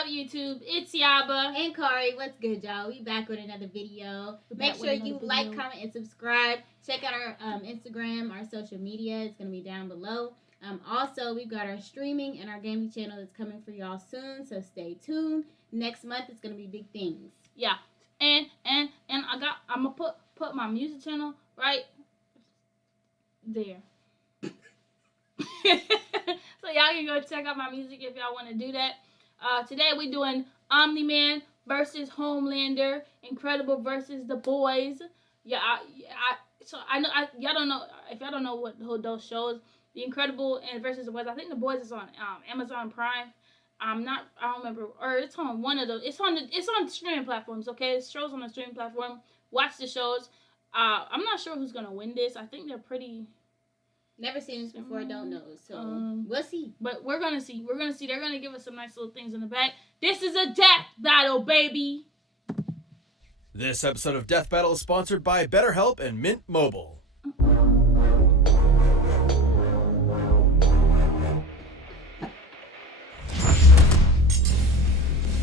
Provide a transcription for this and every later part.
up, YouTube? It's Yabba and Kari. What's good, y'all? We back with another video. Make sure you like, comment, and subscribe. Check out our Instagram, our social media. It's gonna be down below. Also, we've got our streaming and our gaming channel that's coming for y'all soon. So stay tuned. Next month it's gonna be big things. Yeah, and I'm gonna put my music channel right there. So y'all can go check out my music if y'all want to do that. Today we doing Omni-Man versus Homelander, Incredible versus The Boys. Yeah, I know y'all don't know if y'all don't know what those shows. The Incredible and versus The Boys. I think The Boys is on Amazon Prime. I don't remember, or it's on one of those. It's on streaming platforms. Okay, it shows on the streaming platform. Watch the shows. I'm not sure who's gonna win this. I think they're pretty. Never seen this before, don't know. So we'll see. But we're gonna see. They're gonna give us some nice little things in the back. This is a death battle, baby. This episode of Death Battle is sponsored by BetterHelp and Mint Mobile.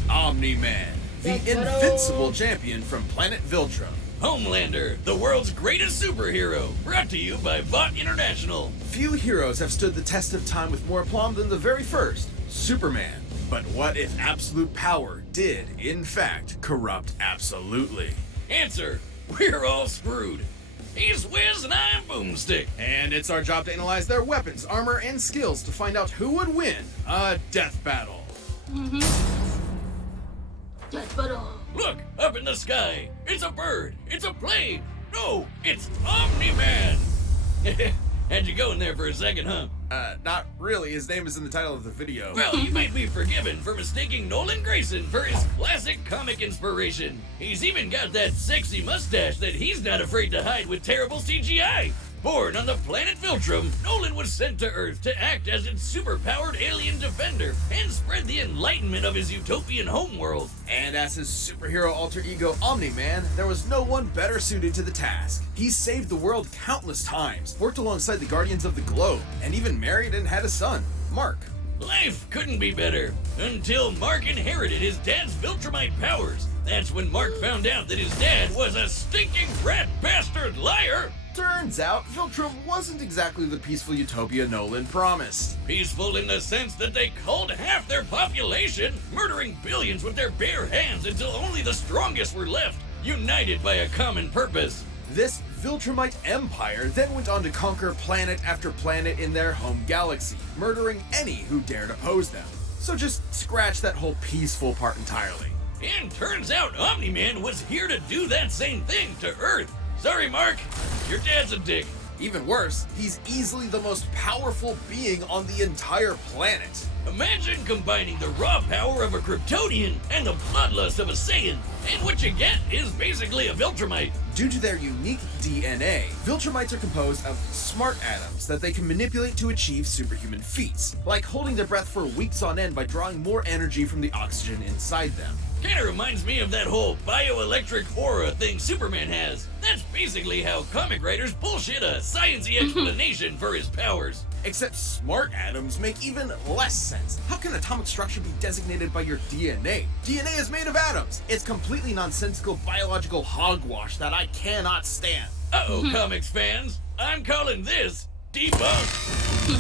Omni-Man, the Invincible champion from planet Viltrum. Homelander, the world's greatest superhero, brought to you by Vought International. Few heroes have stood the test of time with more aplomb than the very first, Superman. But what if absolute power did, in fact, corrupt absolutely? Answer, we're all screwed. He's Wiz and I'm Boomstick. And it's our job to analyze their weapons, armor, and skills to find out who would win a death battle. Death battle. Look, up in the sky. It's a bird. It's a plane. No, it's Omni-Man. Had you going there for a second, huh? Not really. His name is in the title of the video. Well, you might be forgiven for mistaking Nolan Grayson for his classic comic inspiration. He's even got that sexy mustache that he's not afraid to hide with terrible CGI. Born on the planet Viltrum, Nolan was sent to Earth to act as its superpowered alien defender and spread the enlightenment of his utopian homeworld. And as his superhero alter ego Omni-Man, there was no one better suited to the task. He saved the world countless times, worked alongside the Guardians of the Globe, and even married and had a son, Mark. Life couldn't be better, until Mark inherited his dad's Viltrumite powers. That's when Mark found out that his dad was a stinking rat bastard liar. Turns out, Viltrum wasn't exactly the peaceful utopia Nolan promised. Peaceful in the sense that they culled half their population, murdering billions with their bare hands until only the strongest were left, united by a common purpose. This Viltrumite empire then went on to conquer planet after planet in their home galaxy, murdering any who dared oppose them. So just scratch that whole peaceful part entirely. And turns out Omni-Man was here to do that same thing to Earth. Sorry, Mark. Your dad's a dick. Even worse, he's easily the most powerful being on the entire planet. Imagine combining the raw power of a Kryptonian and the bloodlust of a Saiyan, and what you get is basically a Viltrumite. Due to their unique DNA, Viltrumites are composed of smart atoms that they can manipulate to achieve superhuman feats, like holding their breath for weeks on end by drawing more energy from the oxygen inside them. Kinda reminds me of that whole bioelectric aura thing Superman has. That's basically how comic writers bullshit a sciencey explanation for his powers. Except smart atoms make even less sense. How can atomic structure be designated by your DNA? DNA is made of atoms. It's completely nonsensical biological hogwash that I cannot stand. Uh-oh, comics fans. I'm calling this debunked.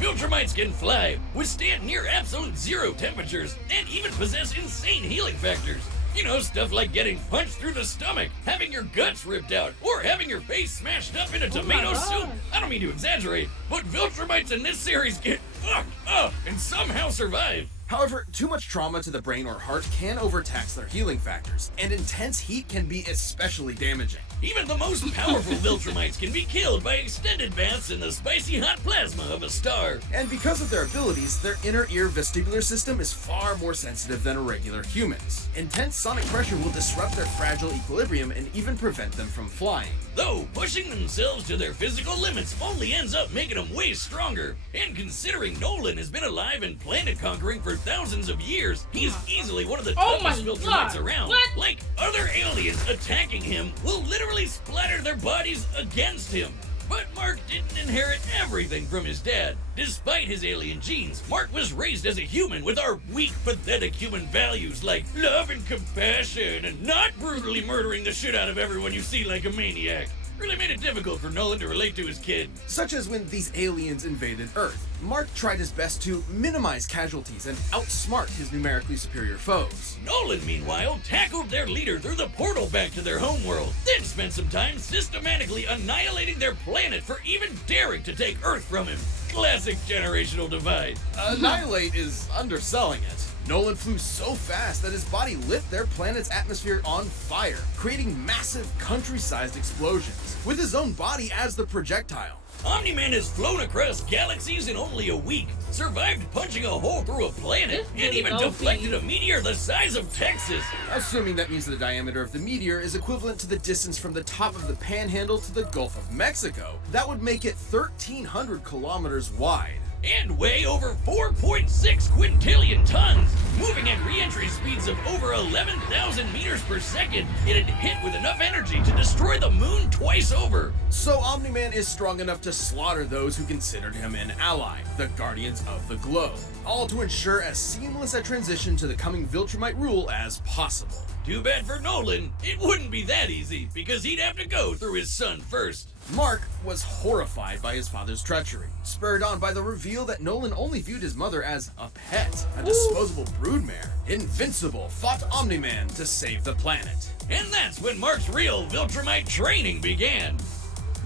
Viltrumites can fly, withstand near absolute zero temperatures, and even possess insane healing factors. You know, stuff like getting punched through the stomach, having your guts ripped out, or having your face smashed up in a tomato soup. I don't mean to exaggerate, but Viltrumites in this series get fucked up and somehow survive. However, too much trauma to the brain or heart can overtax their healing factors, and intense heat can be especially damaging. Even the most powerful Viltrumites can be killed by extended baths in the spicy hot plasma of a star. And because of their abilities, their inner ear vestibular system is far more sensitive than a regular human's. Intense sonic pressure will disrupt their fragile equilibrium and even prevent them from flying. Though pushing themselves to their physical limits only ends up making them way stronger. And considering Nolan has been alive and planet conquering for thousands of years, he's easily one of the toughest Viltrumites around. What? Like, other aliens attacking him will literally splatter their bodies against him. But Mark didn't inherit everything from his dad. Despite his alien genes, Mark was raised as a human with our weak, pathetic human values like love and compassion and not brutally murdering the shit out of everyone you see like a maniac. Really made it difficult for Nolan to relate to his kid. Such as when these aliens invaded Earth. Mark tried his best to minimize casualties and outsmart his numerically superior foes. Nolan, meanwhile, tackled their leader through the portal back to their homeworld, then spent some time systematically annihilating their planet for even daring to take Earth from him. Classic generational divide. Annihilate is underselling it. Nolan flew so fast that his body lit their planet's atmosphere on fire, creating massive country-sized explosions, with his own body as the projectile. Omni-Man has flown across galaxies in only a week, survived punching a hole through a planet, and even deflected a meteor the size of Texas. Assuming that means the diameter of the meteor is equivalent to the distance from the top of the Panhandle to the Gulf of Mexico, that would make it 1,300 kilometers wide. And weigh over 4.6 quintillion tons. Moving at re-entry speeds of over 11,000 meters per second, it had hit with enough energy to destroy the moon twice over. So Omni-Man is strong enough to slaughter those who considered him an ally, the Guardians of the Globe, all to ensure as seamless a transition to the coming Viltrumite rule as possible. Too bad for Nolan, it wouldn't be that easy, because he'd have to go through his son first. Mark was horrified by his father's treachery, spurred on by the reveal that Nolan only viewed his mother as a pet, a disposable broodmare. Invincible fought Omni-Man to save the planet. And that's when Mark's real Viltrumite training began.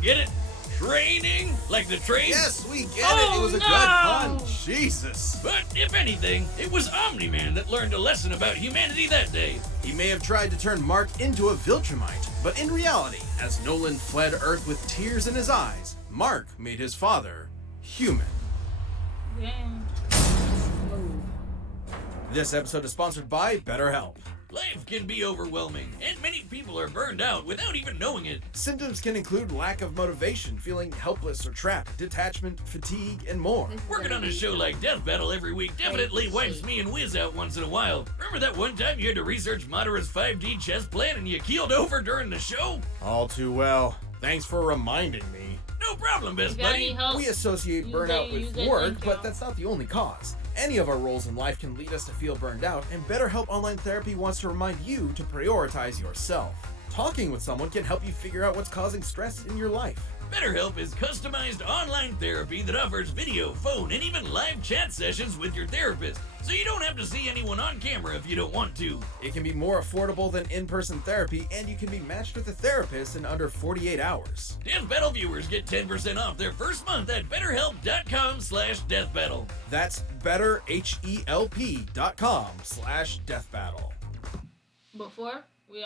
Get it? Training? Like the train? Yes, we get it. It was a good pun. Jesus. But if anything, it was Omni-Man that learned a lesson about humanity that day. He may have tried to turn Mark into a Viltrumite, but in reality, as Nolan fled Earth with tears in his eyes, Mark made his father human. Damn. This episode is sponsored by BetterHelp. Life can be overwhelming, and many people are burned out without even knowing it. Symptoms can include lack of motivation, feeling helpless or trapped, detachment, fatigue, and more. Working on a show like Death Battle every week definitely wipes me and Wiz out once in a while. Remember that one time you had to research Madara's 5D chess plan and you keeled over during the show? All too well. Thanks for reminding me. No problem, best You got any buddy. help? We associate Use burnout it, with use it, work, thank but you. that's not the only cause. Any of our roles in life can lead us to feel burned out, and BetterHelp Online Therapy wants to remind you to prioritize yourself. Talking with someone can help you figure out what's causing stress in your life. BetterHelp is customized online therapy that offers video, phone, and even live chat sessions with your therapist, so you don't have to see anyone on camera if you don't want to. It can be more affordable than in-person therapy, and you can be matched with a therapist in under 48 hours. Death Battle viewers get 10% off their first month at betterhelp.com/deathbattle. That's betterhelp.com/deathbattle. Before we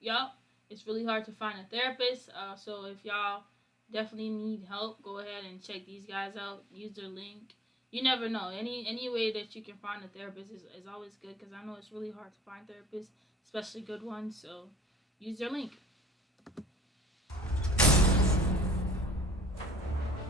y'all, it's really hard to find a therapist. So if y'all definitely need help, go ahead and check these guys out. Use their link. You never know. Any way that you can find a therapist is always good, because I know it's really hard to find therapists, especially good ones. So use their link.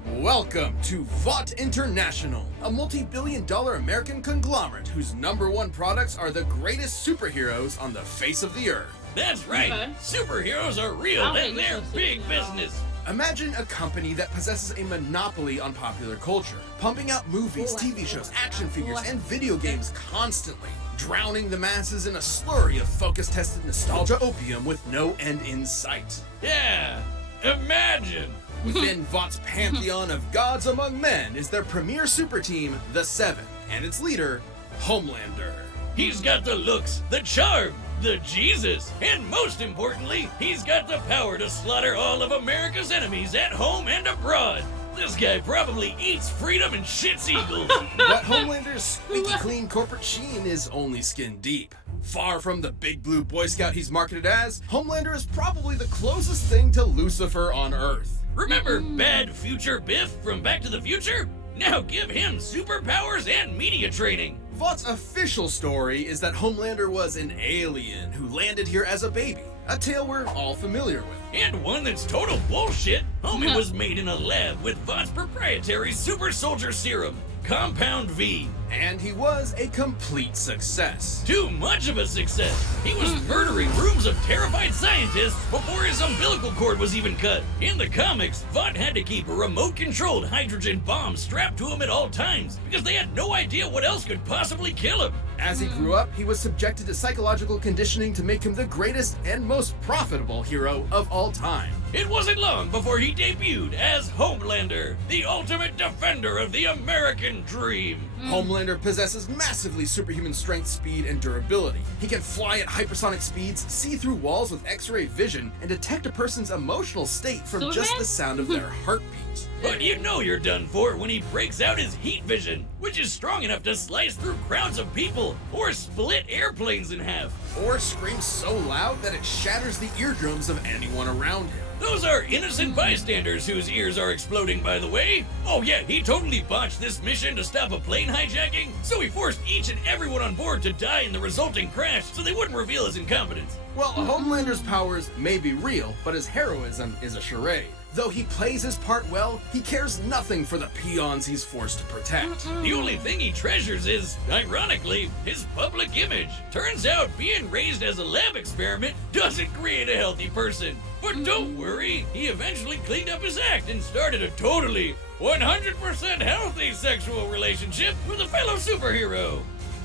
Welcome to Vought International, a multi-billion-dollar American conglomerate whose #1 products are the greatest superheroes on the face of the earth. That's right. Okay. Superheroes are real, I don't and think they're it's so big serious at all. business. Imagine a company that possesses a monopoly on popular culture, pumping out movies, TV shows, action figures, and video games constantly, drowning the masses in a slurry of focus-tested nostalgia opium with no end in sight. Yeah, imagine. Within Vought's pantheon of gods among men is their premier super team, the Seven, and its leader, Homelander. He's got the looks, the charm, the Jesus, and most importantly, he's got the power to slaughter all of America's enemies at home and abroad. This guy probably eats freedom and shits eagles. But Homelander's squeaky clean corporate sheen is only skin deep. Far from the big blue Boy Scout he's marketed as, Homelander is probably the closest thing to Lucifer on Earth. Remember Bad Future Biff from Back to the Future? Now give him superpowers and media training. Vought's official story is that Homelander was an alien who landed here as a baby, a tale we're all familiar with. And one that's total bullshit. Homie was made in a lab with Vought's proprietary super soldier serum, Compound V. And he was a complete success. Too much of a success. He was murdering rooms of terrified scientists before his umbilical cord was even cut. In the comics, Vought had to keep a remote-controlled hydrogen bomb strapped to him at all times because they had no idea what else could possibly kill him. As he grew up, he was subjected to psychological conditioning to make him the greatest and most profitable hero of all time. It wasn't long before he debuted as Homelander, the ultimate defender of the American dream. Homelander possesses massively superhuman strength, speed, and durability. He can fly at hypersonic speeds, see through walls with X-ray vision, and detect a person's emotional state from just the sound of their heartbeat. But you know you're done for when he breaks out his heat vision, which is strong enough to slice through crowds of people or split airplanes in half. Or screams so loud that it shatters the eardrums of anyone around him. Those are innocent bystanders whose ears are exploding, by the way. Oh yeah, he totally botched this mission to stop a plane hijacking, so he forced each and everyone on board to die in the resulting crash so they wouldn't reveal his incompetence. Well, Homelander's powers may be real, but his heroism is a charade. Though he plays his part well, he cares nothing for the peons he's forced to protect. The only thing he treasures is, ironically, his public image. Turns out being raised as a lab experiment doesn't create a healthy person. But don't worry, he eventually cleaned up his act and started a totally 100% healthy sexual relationship with a fellow superhero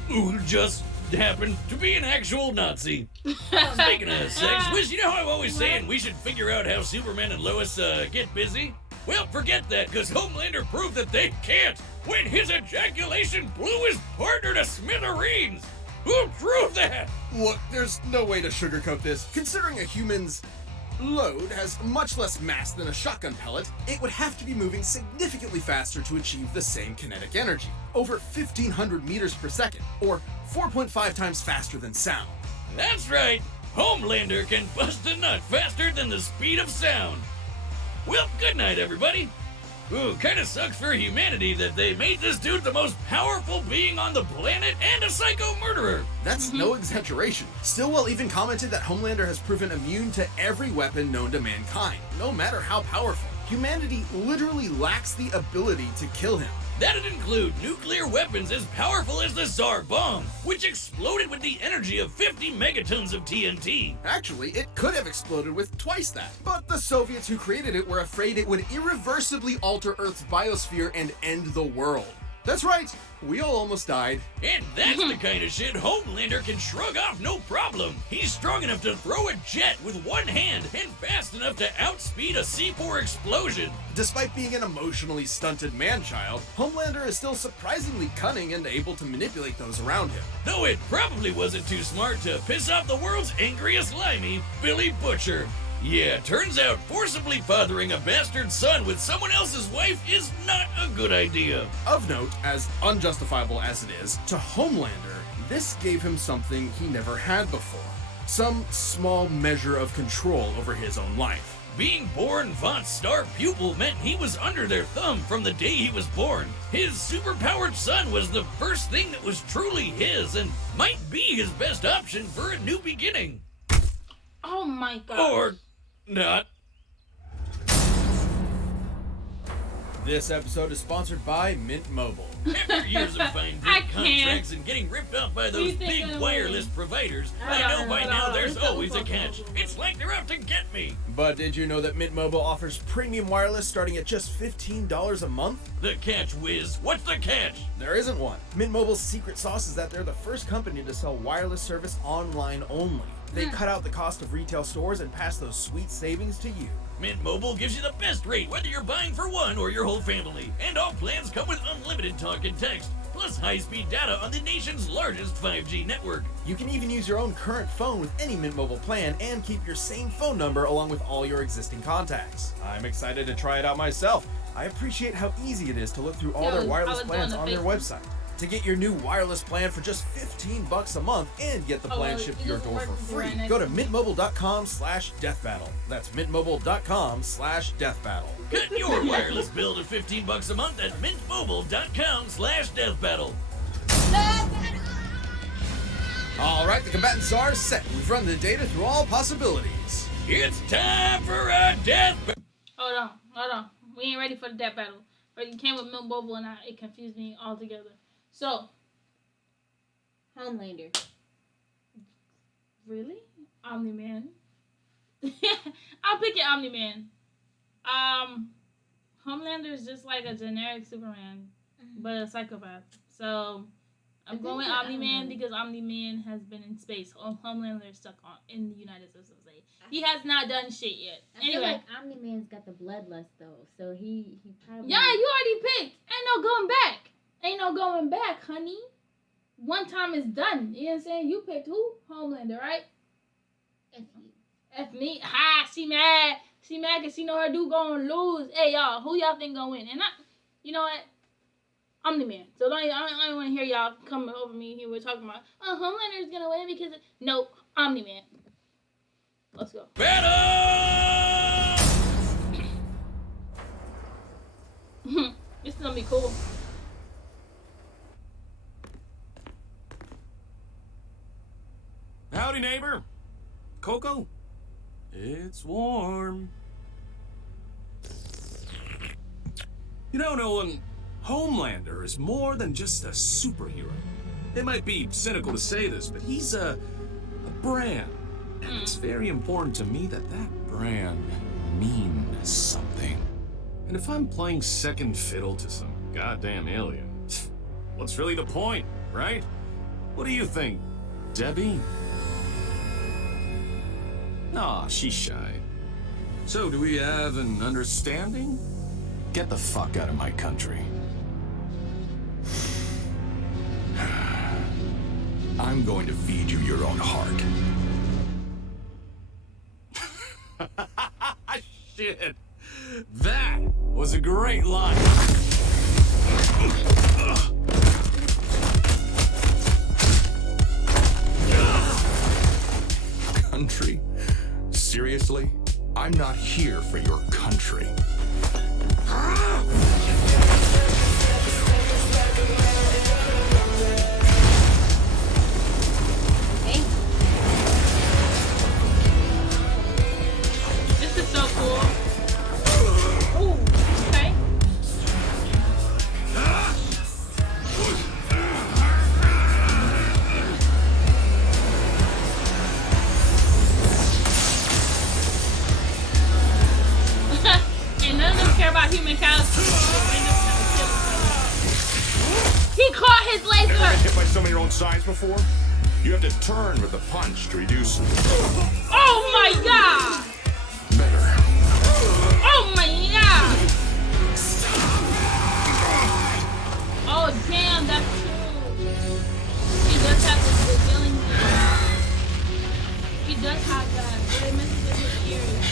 who just happened to be an actual Nazi. Speaking of sex, Wish, you know how I'm always saying we should figure out how Superman and Lois get busy? Well, forget that, because Homelander proved that they can't when his ejaculation blew his partner to smithereens. Who proved that? Look, there's no way to sugarcoat this. Considering a human's load has much less mass than a shotgun pellet, it would have to be moving significantly faster to achieve the same kinetic energy, over 1,500 meters per second, or 4.5 times faster than sound. That's right, Homelander can bust a nut faster than the speed of sound. Well, good night, everybody. Ooh, kinda sucks for humanity that they made this dude the most powerful being on the planet and a psycho murderer. That's no exaggeration. Stillwell even commented that Homelander has proven immune to every weapon known to mankind, no matter how powerful. Humanity literally lacks the ability to kill him. That'd include nuclear weapons as powerful as the Tsar bomb, which exploded with the energy of 50 megatons of TNT. Actually, it could have exploded with twice that. But the Soviets who created it were afraid it would irreversibly alter Earth's biosphere and end the world. That's right, we all almost died. And that's the kind of shit Homelander can shrug off no problem. He's strong enough to throw a jet with one hand and fast enough to outspeed a C4 explosion. Despite being an emotionally stunted man-child, Homelander is still surprisingly cunning and able to manipulate those around him. Though it probably wasn't too smart to piss off the world's angriest limey, Billy Butcher. Yeah, turns out forcibly fathering a bastard son with someone else's wife is not a good idea. Of note, as unjustifiable as it is, to Homelander, this gave him something he never had before. Some small measure of control over his own life. Being born Vought's star pupil meant he was under their thumb from the day he was born. His superpowered son was the first thing that was truly his and might be his best option for a new beginning. Oh my god. Or not. This episode is sponsored by Mint Mobile. After years of fine I print can't. contracts and getting ripped off by those big wireless providers, I know by now there's always a catch. It's like they're out to get me. But did you know that Mint Mobile offers premium wireless starting at just $15 a month? The catch, whiz. What's the catch? There isn't one. Mint Mobile's secret sauce is that they're the first company to sell wireless service online only. They cut out the cost of retail stores and pass those sweet savings to you. Mint Mobile gives you the best rate whether you're buying for one or your whole family. And all plans come with unlimited talk and text, plus high-speed data on the nation's largest 5G network. You can even use your own current phone with any Mint Mobile plan and keep your same phone number along with all your existing contacts. I'm excited to try it out myself. I appreciate how easy it is to look through all their wireless plans on their website. To get your new wireless plan for just $15 a month and get the plan shipped to your door for free, go to mintmobile.com/deathbattle. That's mintmobile.com/deathbattle. Cut your wireless bill to $15 a month at mintmobile.com/deathbattle. All right, the combatants are set. We've run the data through all possibilities. It's time for a death battle. Hold on. We ain't ready for the death battle. But you came with Mint Mobile and it confused me altogether. So, Homelander. Really? Omni-Man. I'm picking Omni-Man. Homelander is just like a generic Superman, but a psychopath. So I'm going with Omni-Man because Omni-Man has been in space. Homelander is stuck in the United States. He has not done shit yet. I feel like Omni-Man's got the bloodlust though, so he probably. Yeah, you already picked. Ain't no going back. Ain't no going back, honey. One time is done. You know what I'm saying? You picked who? Homelander, right? F you. F me. Ha, she mad. She mad because she know her dude gonna lose. Hey, y'all, who y'all think gonna win? And you know what? Omni-Man. So I don't want to hear y'all coming over me here. We're talking about, Homelander is gonna win because no, Omni-Man. Let's go. Battle! This is gonna be cool. Howdy, neighbor. Coco? It's warm. You know, Nolan, Homelander is more than just a superhero. It might be cynical to say this, but he's a brand. And it's very important to me that that brand means something. And if I'm playing second fiddle to some goddamn alien, what's really the point, right? What do you think, Debbie? Aw, she's shy. So, do we have an understanding? Get the fuck out of my country. I'm going to feed you your own heart. Shit. That was a great line. Country? Seriously? I'm not here for your country. This is so cool. Ooh, okay. And none of them care about human cows. He caught his laser. Ever been hit by somebody your own size before? You have to turn with a punch to reduce. Oh my god! Better. Oh my god! Oh damn, that's true. He does have this revealing thing. He does have that, but it messes with his ears.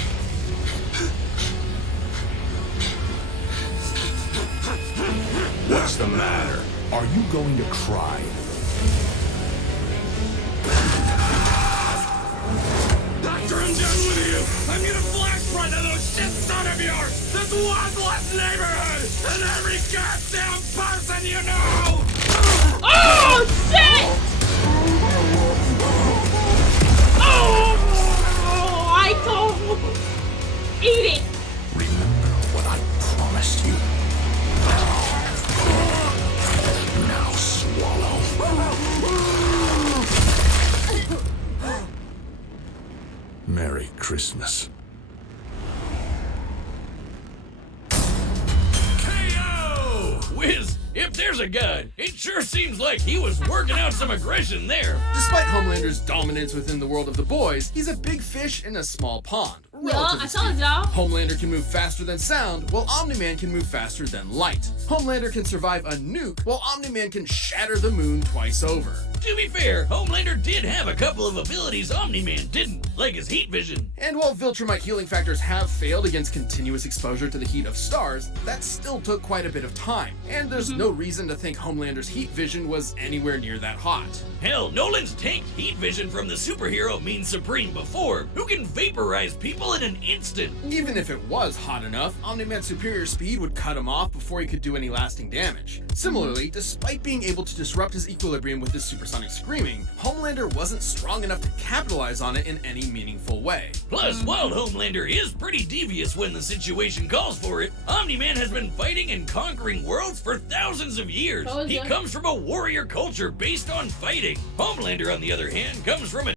What's the matter? Are you going to cry? After I'm done with you, I'm gonna flash right to those shit son of yours! This worthless neighborhood! And every goddamn person you know! Oh shit! Oh! I told you! Eat it! Remember what I promised you. Now swallow. Merry Christmas. KO! Wiz, if there's a god, it sure seems like he was working out some aggression there. Despite Homelander's dominance within the world of the boys, he's a big fish in a small pond. Y'all, I relatively told speaking. y'all. Homelander can move faster than sound, while Omni-Man can move faster than light. Homelander can survive a nuke, while Omni-Man can shatter the moon twice over. To be fair, Homelander did have a couple of abilities Omni-Man didn't, like his heat vision. And while Viltrumite healing factors have failed against continuous exposure to the heat of stars, that still took quite a bit of time. And there's no reason to think Homelander's heat vision was anywhere near that hot. Hell, Nolan's tanked heat vision from the superhero Mean Supreme before, who can vaporize people unstoppable in an instant. Even if it was hot enough, Omni-Man's superior speed would cut him off before he could do any lasting damage. Similarly, despite being able to disrupt his equilibrium with his supersonic screaming, Homelander wasn't strong enough to capitalize on it in any meaningful way. Plus, while Homelander is pretty devious when the situation calls for it, Omni-Man has been fighting and conquering worlds for thousands of years. He comes from a warrior culture based on fighting. Homelander, on the other hand, comes from a